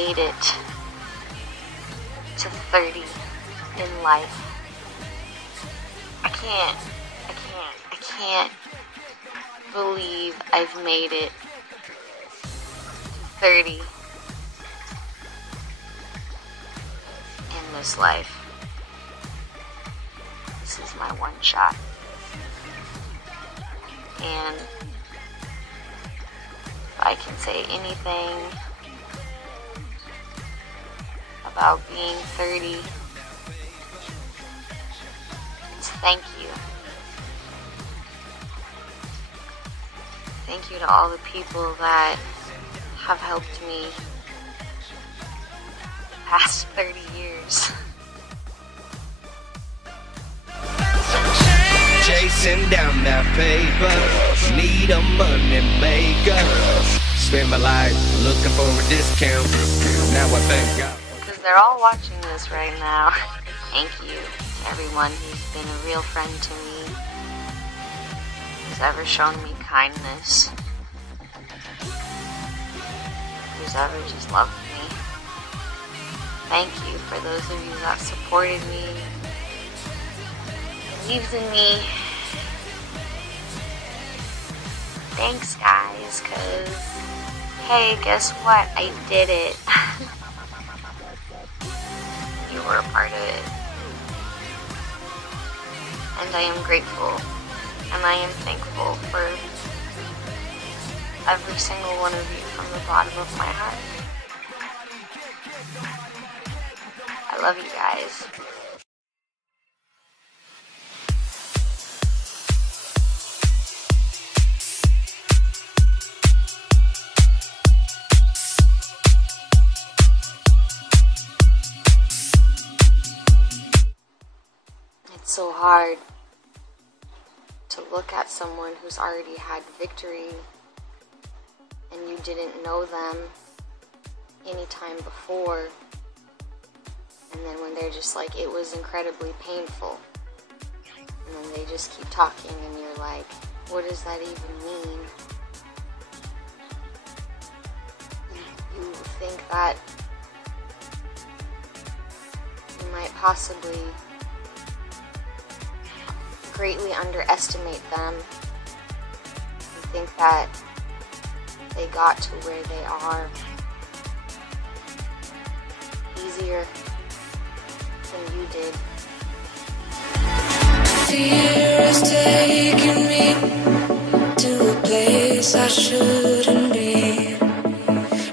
made it to 30 in life. I can't believe I've made it to 30 in this life. This is my one shot. And if I can say anything about being 30, it's thank you. Thank you to all the people that have helped me the past 30 years. Chasing down that paper, need a money maker. Spend my life looking for a discount. Now I thank God. Because they're all watching this right now. Thank you to everyone who's been a real friend to me, who's ever shown me kindness, who's ever just loved me. Thank you for those of you that supported me, believes in me. Thanks, guys, because, hey, guess what? I did it. You were a part of it. And I am grateful, and I am thankful for every single one of you from the bottom of my heart. I love you guys. It's so hard to look at someone who's already had victory and you didn't know them any time before, and then when they're just like, it was incredibly painful, and then they just keep talking and you're like, what does that even mean? You think that you might possibly greatly underestimate them and think that they got to where they are easier than you did. Fear has taken me to a place I shouldn't be,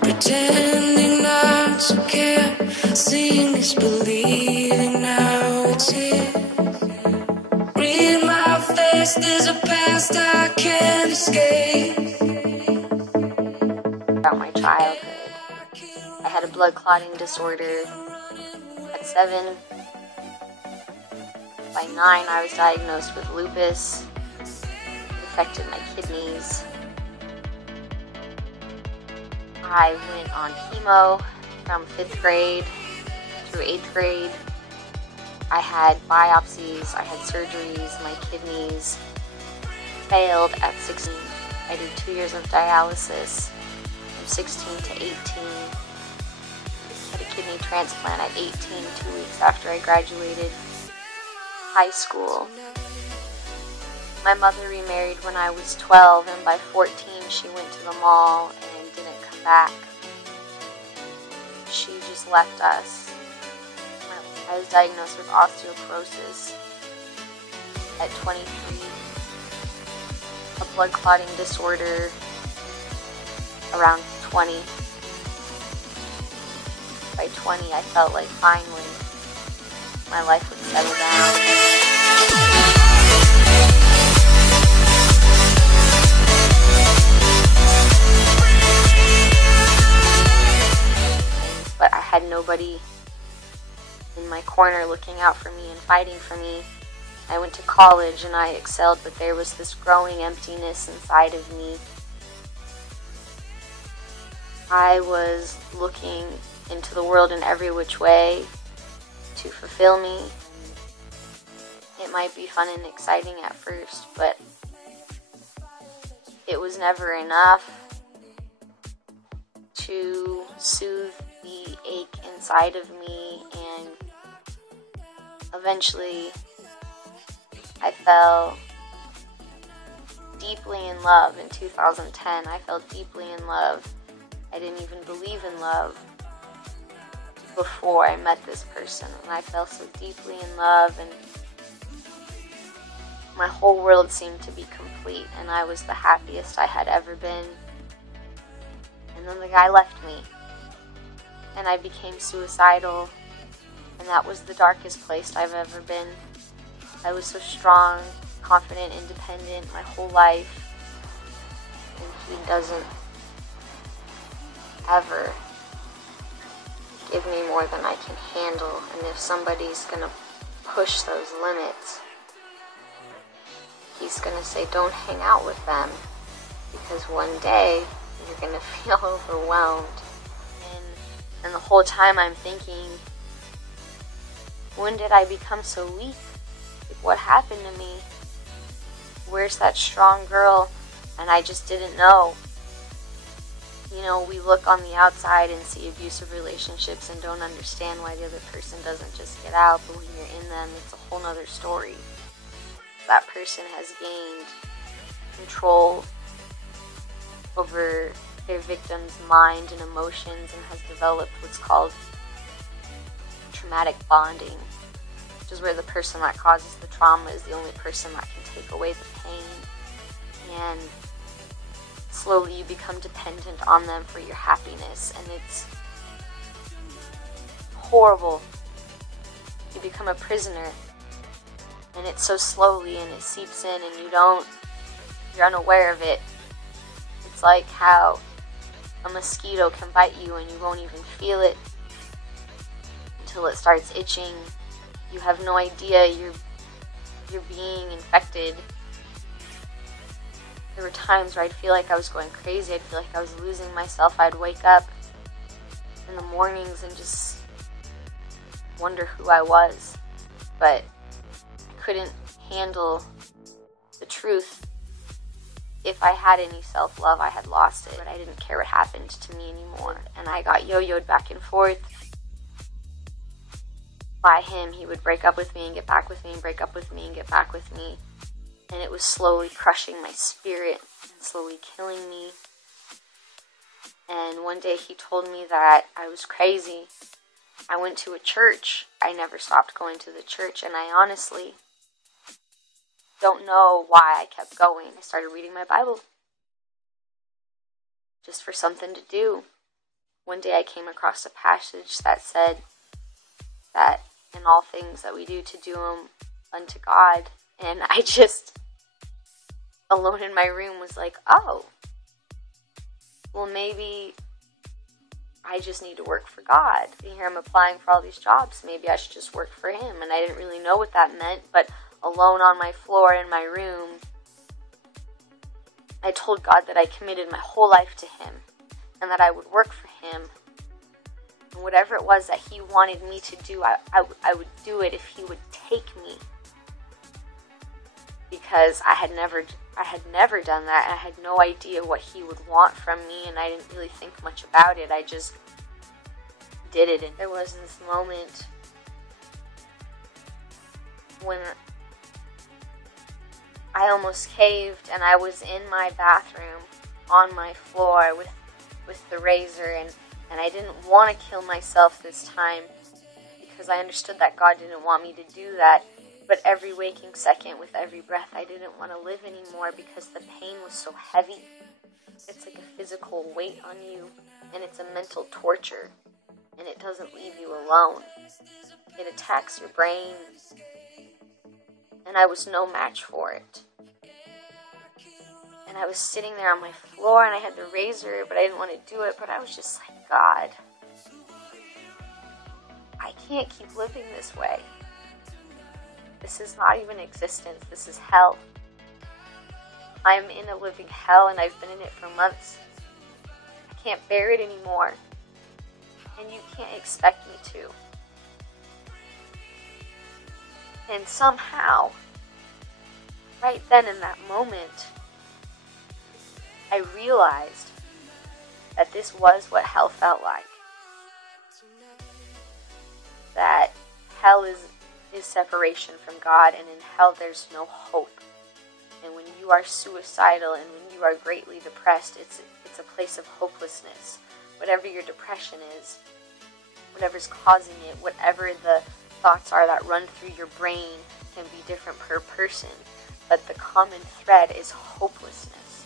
pretending not to care. Seeing is believing, now it's here. Read my face, there's a past I can't escape. About my childhood, I had a blood clotting disorder at 7. By 9, I was diagnosed with lupus. It affected my kidneys. I went on chemo from 5th grade through 8th grade. I had biopsies, I had surgeries, my kidneys failed at 16. I did 2 years of dialysis from 16 to 18. Had a kidney transplant at 18, 2 weeks after I graduated high school. My mother remarried when I was 12, and by 14 she went to the mall and didn't come back. She just left us. I was diagnosed with osteoporosis at 23, a blood clotting disorder around 20. By 20, I felt like finally my life would settle down. But I had nobody in my corner looking out for me and fighting for me. I went to college and I excelled, but there was this growing emptiness inside of me. I was looking into the world in every which way to fulfill me. It might be fun and exciting at first, but it was never enough to soothe the inside of me, and eventually I fell deeply in love in 2010. I fell deeply in love. I didn't even believe in love before I met this person, and I fell so deeply in love, and my whole world seemed to be complete, and I was the happiest I had ever been. And then the guy left me, and I became suicidal, and that was the darkest place I've ever been. I was so strong, confident, independent my whole life, and he doesn't ever give me more than I can handle. And if somebody's gonna push those limits, he's gonna say, don't hang out with them, because one day you're gonna feel overwhelmed. And the whole time I'm thinking, when did I become so weak? Like, what happened to me? Where's that strong girl? And I just didn't know. You know, we look on the outside and see abusive relationships and don't understand why the other person doesn't just get out, but when you're in them, it's a whole nother story. That person has gained control over their victim's mind and emotions and has developed what's called traumatic bonding, which is where the person that causes the trauma is the only person that can take away the pain. And slowly you become dependent on them for your happiness, and it's horrible. You become a prisoner, and it's so slowly, and it seeps in, and you're unaware of it. It's like how a mosquito can bite you and you won't even feel it until it starts itching. You have no idea you're being infected. There were times where I'd feel like I was going crazy. I'd feel like I was losing myself. I'd wake up in the mornings and just wonder who I was. But I couldn't handle the truth. If I had any self-love, I had lost it. But I didn't care what happened to me anymore. And I got yo-yoed back and forth by him. He would break up with me and get back with me, and break up with me and get back with me. And it was slowly crushing my spirit and slowly killing me. And one day he told me that I was crazy. I went to a church. I never stopped going to the church, and I honestly don't know why I kept going. I started reading my Bible just for something to do. One day I came across a passage that said that in all things that we do, to do them unto God. And I just, alone in my room, was like, oh, well, maybe I just need to work for God. Here I'm applying for all these jobs. Maybe I should just work for Him. And I didn't really know what that meant, but alone on my floor in my room, I told God that I committed my whole life to Him and that I would work for Him. And whatever it was that He wanted me to do, I would do it if He would take me. Because I had never done that, and I had no idea what He would want from me, and I didn't really think much about it. I just did it. And there was this moment when I almost caved, and I was in my bathroom on my floor with the razor, and I didn't want to kill myself this time because I understood that God didn't want me to do that. But every waking second, with every breath, I didn't want to live anymore because the pain was so heavy. It's like a physical weight on you, and it's a mental torture, and it doesn't leave you alone. It attacks your brain, and I was no match for it. And I was sitting there on my floor, and I had the razor, but I didn't want to do it, but I was just like, God, I can't keep living this way. This is not even existence. This is hell. I'm in a living hell, and I've been in it for months. I can't bear it anymore. And you can't expect me to. And somehow, right then in that moment, I realized that this was what hell felt like. that hell is separation from God, and in hell there's no hope. And when you are suicidal and when you are greatly depressed, it's a place of hopelessness. Whatever your depression is, whatever's causing it, whatever the thoughts are that run through your brain can be different per person. But the common thread is hopelessness,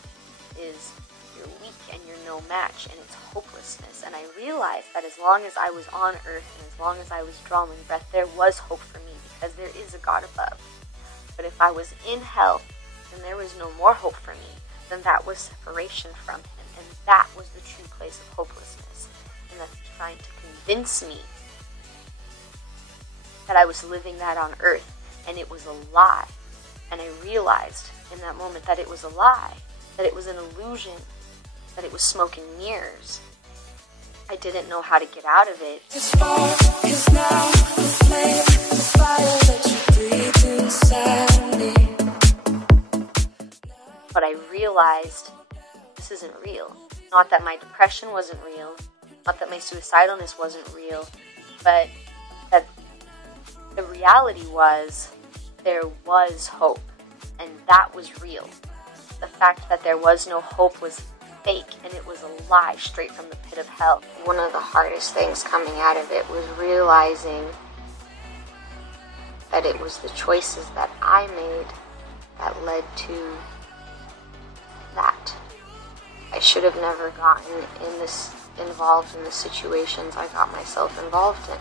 is you're weak and you're no match, and it's hopelessness. And I realized that as long as I was on earth and as long as I was drawing breath, there was hope for me, because there is a God above. But if I was in hell, then there was no more hope for me. Then that was separation from him, and that was the true place of hopelessness. And that's trying to convince me that I was living that on earth, and it was a lie. And I realized in that moment that it was a lie, that it was an illusion, that it was smoke and mirrors. I didn't know how to get out of it. This spark is now the flame, the fire that you breathe inside me. But I realized this isn't real. Not that my depression wasn't real, not that my suicidalness wasn't real, but that the reality was there was hope, and that was real. The fact that there was no hope was fake, and it was a lie straight from the pit of hell. One of the hardest things coming out of it was realizing that it was the choices that I made that led to that. I should have never gotten involved in the situations I got myself involved in.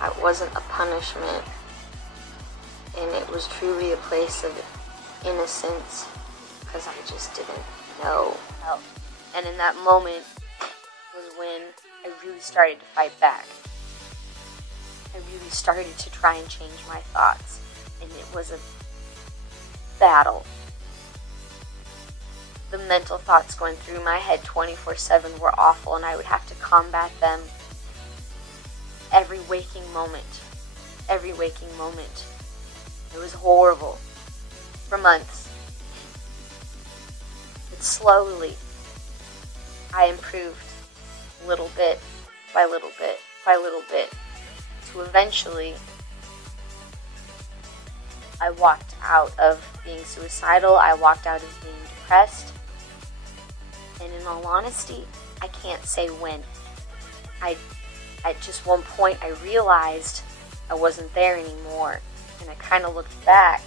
That wasn't a punishment, and it was truly a place of innocence, because I just didn't know. And in that moment was when I really started to fight back. I really started to try and change my thoughts, and it was a battle. The mental thoughts going through my head 24/7 were awful, and I would have to combat them every waking moment. Every waking moment. It was horrible. For months. But slowly, I improved little bit by little bit by little bit, to eventually I walked out of being suicidal. I walked out of being depressed. And in all honesty, I can't say when. At just one point, I realized I wasn't there anymore. And I kind of looked back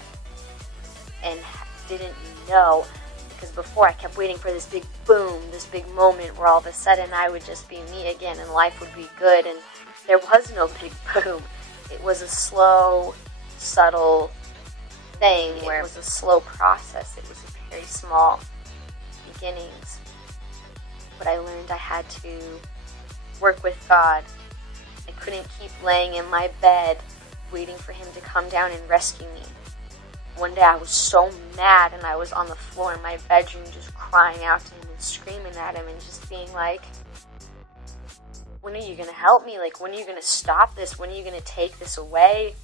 and didn't know. Because before, I kept waiting for this big boom, this big moment where all of a sudden I would just be me again and life would be good. And there was no big boom. It was a slow, subtle thing where it was a slow process. It was a very small beginnings. But I learned I had to work with God. I couldn't keep laying in my bed waiting for him to come down and rescue me. One day I was so mad, and I was on the floor in my bedroom just crying out to him and screaming at him and just being like, when are you going to help me? Like, when are you going to stop this? When are you going to take this away?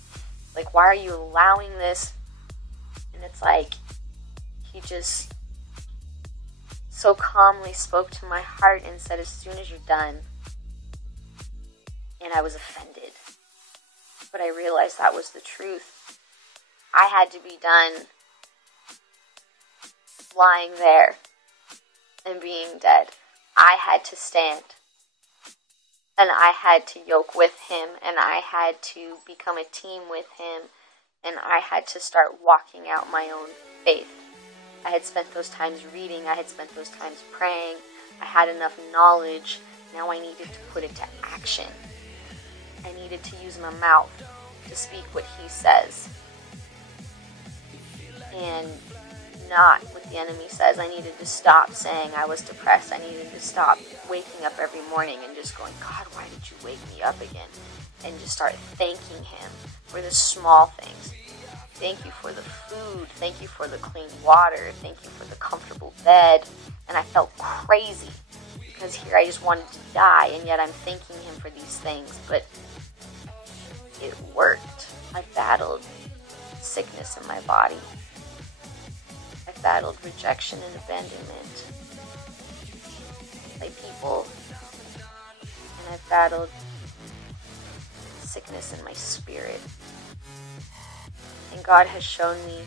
Like, why are you allowing this? And it's like, he just so calmly spoke to my heart and said, as soon as you're done. And I was offended. But I realized that was the truth. I had to be done lying there and being dead. I had to stand. And I had to yoke with him, and I had to become a team with him, and I had to start walking out my own faith. I had spent those times reading, I had spent those times praying, I had enough knowledge. Now I needed to put it to action. I needed to use my mouth to speak what he says, and not what the enemy says. I needed to stop saying I was depressed. I needed to stop waking up every morning and just going, God, why did you wake me up again? And just start thanking him for the small things. Thank you for the food. Thank you for the clean water. Thank you for the comfortable bed. And I felt crazy because here I just wanted to die, and yet I'm thanking him for these things. But it worked. I battled sickness in my body. I battled rejection and abandonment by people I've battled sickness in my spirit. And God has shown me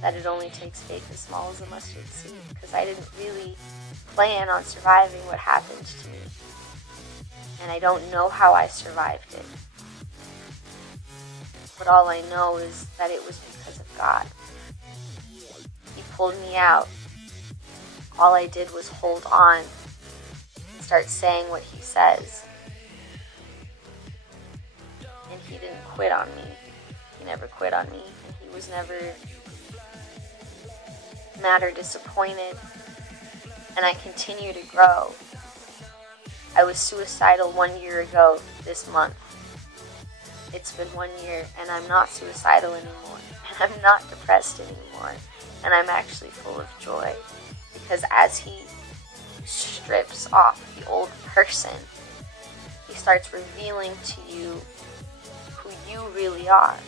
that it only takes faith as small as a mustard seed, because I didn't really plan on surviving what happened to me. And I don't know how I survived it. But all I know is that it was because of God. He pulled me out. All I did was hold on and start saying what He says. And He didn't quit on me. He never quit on me. And He was never mad or disappointed. And I continue to grow. I was suicidal 1 year ago this month. It's been 1 year, and I'm not suicidal anymore. And I'm not depressed anymore. And I'm actually full of joy. Because as He strips off the old person, He starts revealing to you who you really are.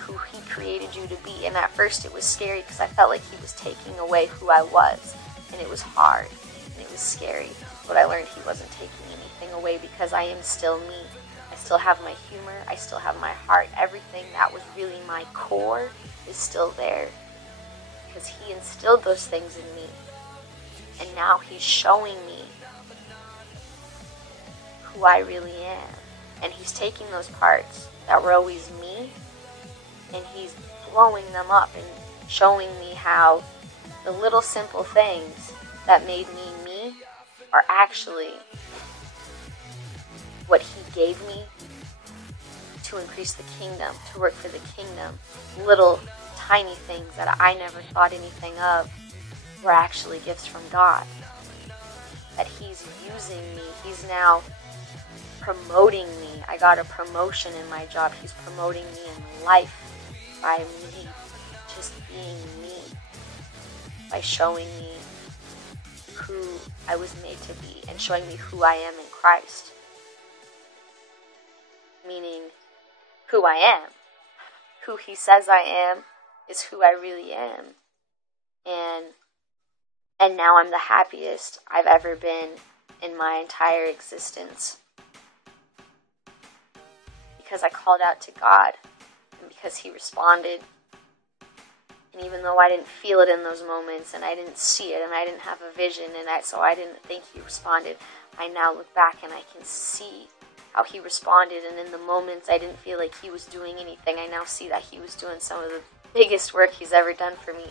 Who He created you to be. And at first it was scary because I felt like He was taking away who I was. And it was hard. And it was scary. But I learned He wasn't taking anything away because I am still me. I still have my humor. I still have my heart. Everything that was really my core is still there. Because He instilled those things in me. And now He's showing me who I really am. And He's taking those parts that were always me, and He's blowing them up and showing me how the little simple things that made me me are actually what He gave me to increase the kingdom, to work for the kingdom. Little tiny things that I never thought anything of were actually gifts from God. That He's using me. He's now promoting me. I got a promotion in my job. He's promoting me in life by me just being me. By showing me who I was made to be and showing me who I am in Christ. Meaning who I am. Who He says I am is who I really am. And now I'm the happiest I've ever been in my entire existence. Because I called out to God, and because He responded. And even though I didn't feel it in those moments, and I didn't see it, and I didn't have a vision, so I didn't think He responded, I now look back and I can see how He responded. And in the moments I didn't feel like He was doing anything, I now see that He was doing some of the biggest work He's ever done for me.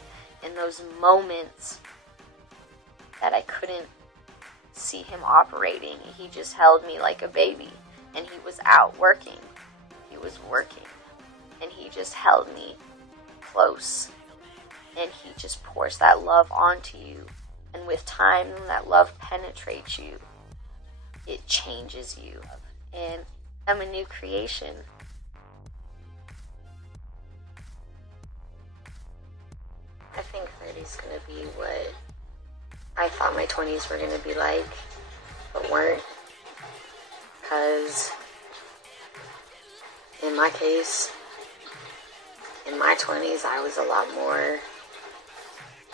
In those moments that I couldn't see Him operating, He just held me like a baby. And He was out working. He was working. And He just held me close. And He just pours that love onto you. And with time, that love penetrates you. It changes you. And I'm a new creation. I think 30 is going to be what I thought my 20s were going to be like, but weren't. Because in my case, in my 20s, I was a lot more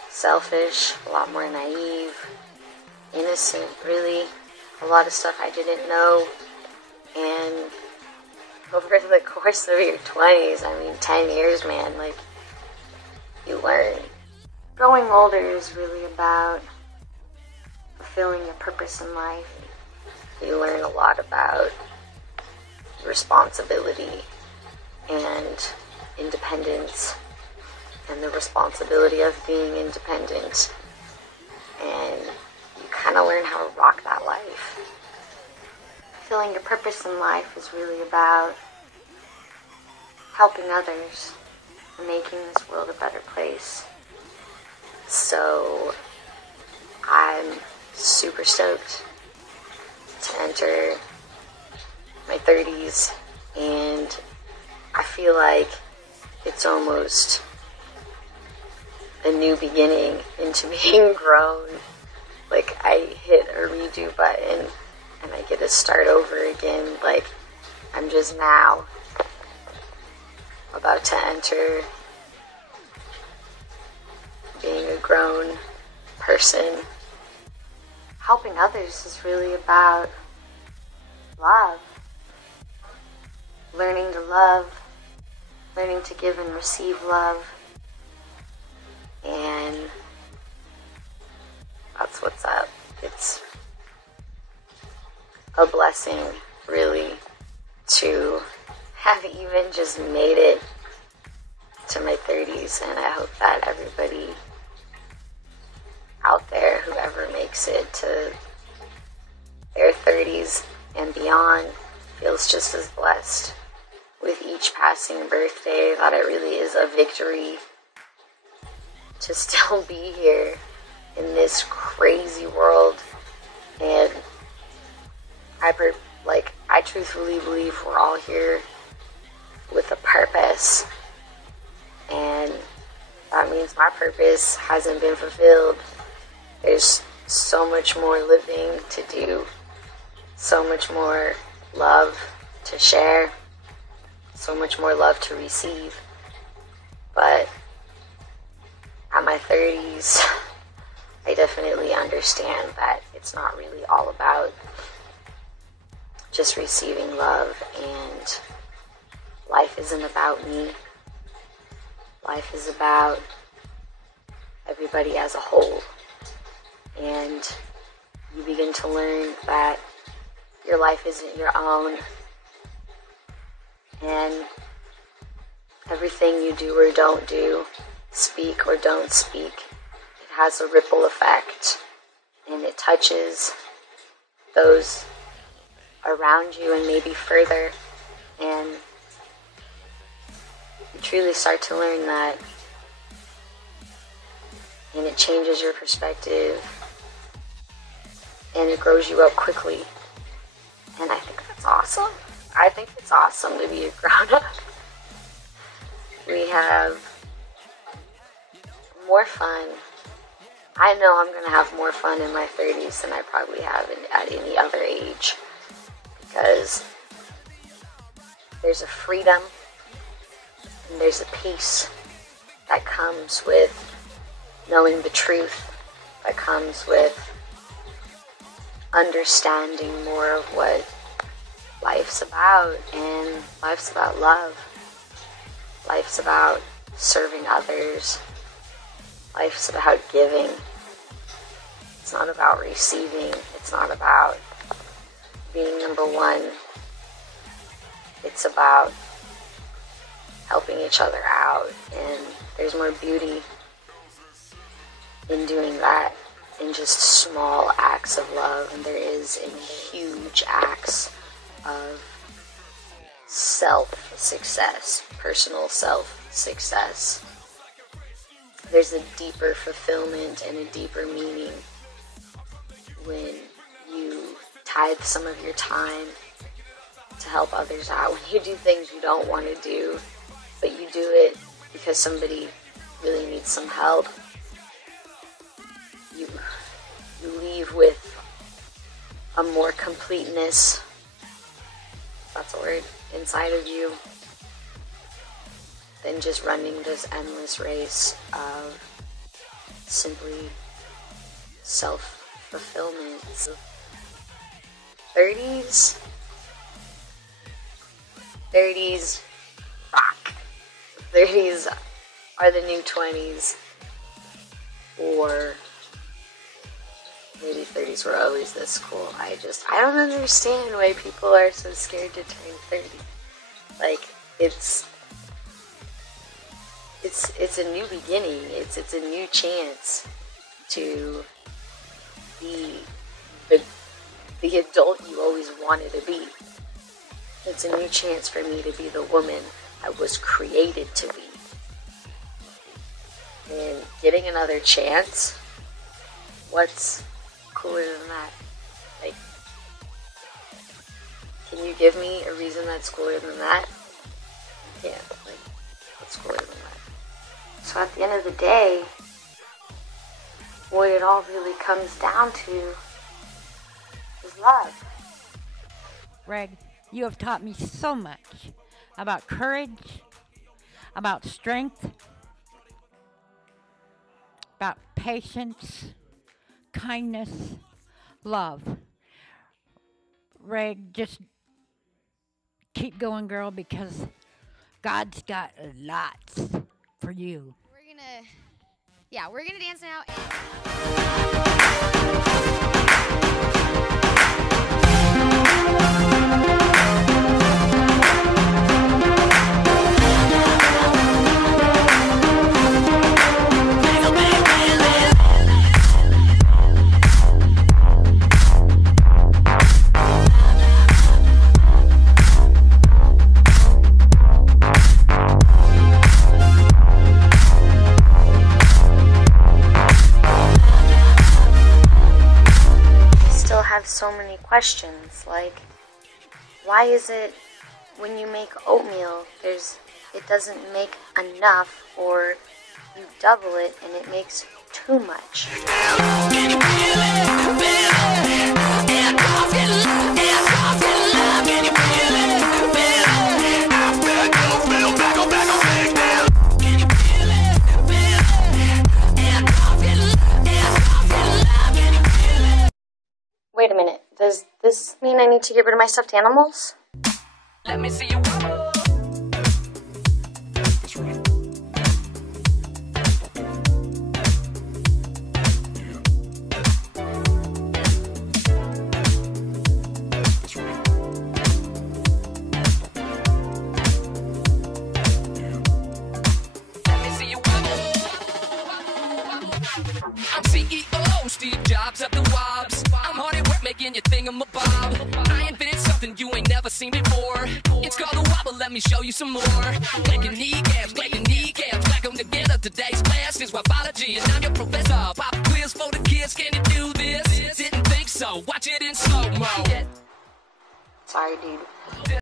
selfish, a lot more naive, innocent, really. A lot of stuff I didn't know. And over the course of your 20s, 10 years, man, you learn. Growing older is really about fulfilling your purpose in life. You learn a lot about responsibility and independence and the responsibility of being independent. And you kind of learn how to rock that life. Fulfilling your purpose in life is really about helping others and making this world a better place. So I'm super stoked to enter my 30s, and I feel like it's almost a new beginning into being grown. Like I hit a redo button and I get to start over again. Like I'm just now about to enter being a grown person. Helping others is really about love. Learning to love, learning to give and receive love, and that's what's up. It's a blessing, really, to have even just made it to my 30s, and I hope that everybody out there, whoever makes it to their 30s and beyond, feels just as blessed with each passing birthday, that it really is a victory to still be here in this crazy world. And I truthfully believe we're all here with a purpose, and that means my purpose hasn't been fulfilled. There's so much more living to do, so much more love to share, so much more love to receive. But at my 30s, I definitely understand that it's not really all about just receiving love, and life isn't about me. Life is about everybody as a whole. And you begin to learn that your life isn't your own, and everything you do or don't do, speak or don't speak, it has a ripple effect, and it touches those around you and maybe further. And you truly start to learn that, and it changes your perspective, and it grows you up quickly. And I think that's awesome. I think it's awesome to be a grown-up. We have more fun. I know I'm going to have more fun in my 30s than I probably have at any other age, because there's a freedom and there's a peace that comes with knowing the truth, that comes with understanding more of what life's about. And life's about love. Life's about serving others. Life's about giving. It's not about receiving. It's not about being number one. It's about helping each other out. And there's more beauty in doing that, in just small acts of love, and there is in huge acts of self-success, personal self-success. There's a deeper fulfillment and a deeper meaning when you tithe some of your time to help others out, when you do things you don't want to do, but you do it because somebody really needs some help. You leave with a more completeness, that's a word, inside of you, than just running this endless race of simply self-fulfillment. 30s rock. 30s are the new 20s, or maybe 30s were always this cool. I don't understand why people are so scared to turn 30. Like, it's a new beginning. It's a new chance to be the adult you always wanted to be. It's a new chance for me to be the woman I was created to be. And getting another chance, what's cooler than that? Like, can you give me a reason that's cooler than that? Yeah, like, what's cooler than that? So at the end of the day, what it all really comes down to is love. Greg, you have taught me so much about courage, about strength, about patience, kindness, love. Reg, just keep going, girl, because God's got lots for you. We're gonna dance now. So many questions, like why is it when you make oatmeal it doesn't make enough, or you double it and it makes too much? Wait a minute, does this mean I need to get rid of my stuffed animals? Let me see you wobble. I'm CEO, Steve Jobs of the Wobbs. I'm hard at work making your thingamabob. I invented something you ain't never seen before. It's called a wobble, let me show you some more. Clack your kneecaps, clack them together. Today's class is wobology, and I'm your professor. Pop quiz for the kids, can you do this? Didn't think so, watch it in slow-mo. Sorry, dude.